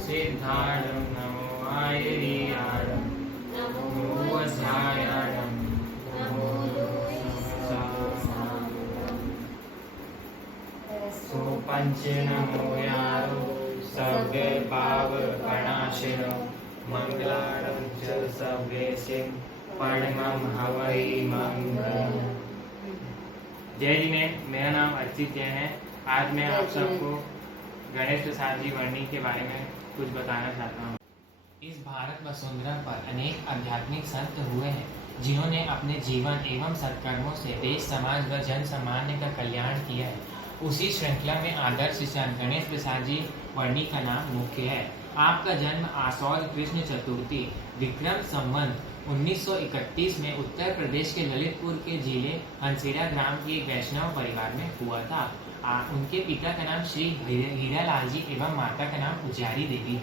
सिद्धाणं नमो आयर्याणं नमो वज्रायाणं नमो सोपंच नमो यारो सव्य पावकणाशिनो मंगलारं च सव्येसिं परमं हवै मंगलम्। जय जिनेन्द्र, मेरा नाम अर्चित जैन है। आज मैं आप सबको गणेश प्रसाद जी वर्णी के बारे में कुछ बताना चाहता हूँ। इस भारत वसुंधरा पर अनेक आध्यात्मिक संत हुए हैं जिन्होंने अपने जीवन एवं सत्कर्मों से देश, समाज व जन सामान्य का कल्याण किया है। उसी श्रृंखला में आदर्श संत गणेश प्रसाद जी वर्णी का नाम मुख्य है। आपका जन्म आसौद कृष्ण चतुर्थी विक्रम संवत 1931 में उत्तर प्रदेश के ललितपुर के जिले हंसेरा ग्राम के एक वैष्णव परिवार में हुआ था। उनके पिता का नाम श्री हीरालाल जी एवं माता का नाम उज्जारी देवी,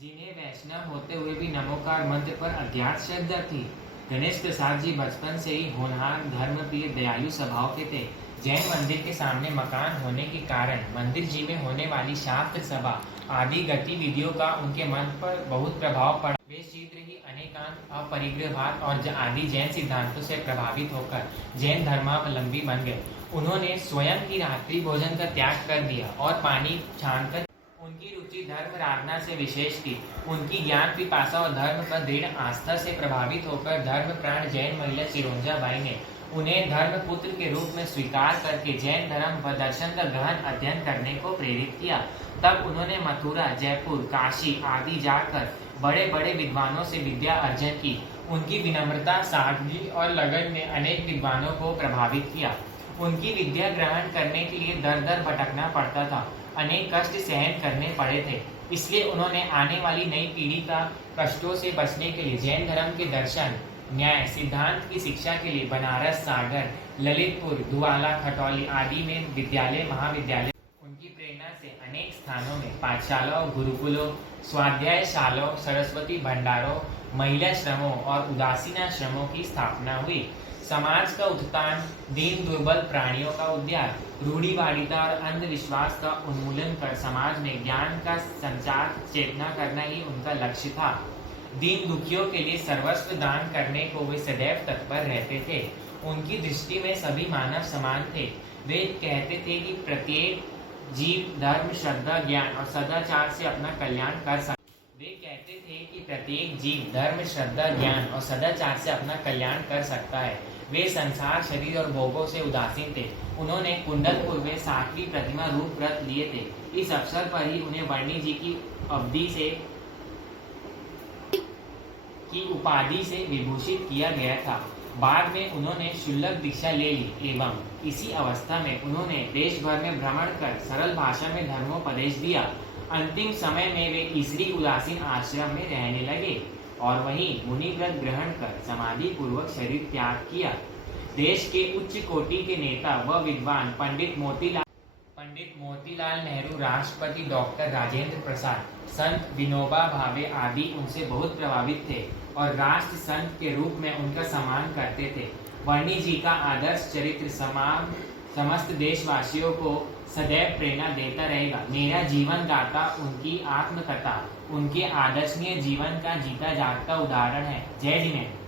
जिन्हें वैष्णव होते हुए भी नमोकार मंत्र पर अज्ञात श्रद्धा थी। गणेश प्रसाद जी बचपन से ही होनहार, धर्मप्रिय, दयालु स्वभाव के थे। जैन मंदिर के सामने मकान होने के कारण मंदिर जी में होने वाली शास्त्र सभा आदि गतिविधियों का उनके मन पर बहुत प्रभाव पड़ा। वे शीघ्र ही अनेकांत, अपरिग्रहवाद और आदि जैन सिद्धांतों से प्रभावित होकर जैन धर्मावलंबी बन गए। उन्होंने स्वयं ही रात्रि भोजन का त्याग कर दिया और पानी छानकर उनकी रुचि धर्म आराधना से विशेष थी। उनकी ज्ञान पिपासा और धर्म पर दृढ़ आस्था से प्रभावित होकर धर्म प्राण जैन महिला चिरोंजा बाई ने उन्हें धर्म पुत्र के रूप में स्वीकार करके जैन धर्म व दर्शन का गहन अध्ययन करने को प्रेरित किया। तब उन्होंने मथुरा, जयपुर, काशी आदि जाकर बड़े बड़े विद्वानों से विद्या अर्जन की। उनकी विनम्रता, सादगी और लगन ने अनेक विद्वानों को प्रभावित किया। उनकी विद्या ग्रहण करने के लिए दर दर भटकना पड़ता था, अनेक कष्ट सहन करने पड़े थे। इसलिए उन्होंने आने वाली नई पीढ़ी का कष्टों से बचने के लिए जैन धर्म के दर्शन, न्याय, सिद्धांत की शिक्षा के लिए बनारस, सागर, ललितपुर, धुआला, खटौली आदि में विद्यालय, महाविद्यालय। उनकी प्रेरणा से अनेक स्थानों में पाठशालाओं, गुरुकुलों, स्वाध्यायशालाओं, सरस्वती भंडारों, महिला श्रमों और उदासीनाश्रमों की स्थापना हुई। समाज का उत्थान, दीन दुर्बल प्राणियों का उद्धार, रूढ़िवादिता और अंधविश्वास का उन्मूलन कर समाज में ज्ञान का संचार, चेतना करना ही उनका लक्ष्य था। दीन दुखियों के लिए सर्वस्व दान करने को वे सदैव तत्पर रहते थे। उनकी दृष्टि में सभी मानव समान थे। वे कहते थे कि प्रत्येक जीव धर्म, श्रद्धा, ज्ञान और सदाचार से अपना कल्याण कर सकता है। वे संसार, शरीर और भोगों से उदासीन थे। उन्होंने कुंडलपुर में 7वीं प्रतिमा रूप व्रत लिए थे। इस अवसर पर ही उन्हें वर्णी जी की उपाधि से विभूषित किया गया था। बाद में उन्होंने शुल्लक दीक्षा ले ली एवं इसी अवस्था में उन्होंने देश भर में भ्रमण कर सरल भाषा में धर्मोपदेश दिया। अंतिम समय में वे ईसरी उदासीन आश्रम में रहने लगे और वहीं मुनि व्रत ग्रहण कर समाधि पूर्वक शरीर त्याग किया। देश के उच्च कोटि के नेता व विद्वान पंडित मोतीलाल नेहरू, राष्ट्रपति डॉक्टर राजेंद्र प्रसाद, संत विनोबा भावे आदि उनसे बहुत प्रभावित थे और राष्ट्र संत के रूप में उनका सम्मान करते थे। वर्णी जी का आदर्श चरित्र समस्त देशवासियों को सदैव प्रेरणा देता रहेगा। मेरा जीवन गाथा उनकी आत्मकथा उनके आदर्शनीय जीवन का जीता जागता उदाहरण है। जय जिनेन्द्र।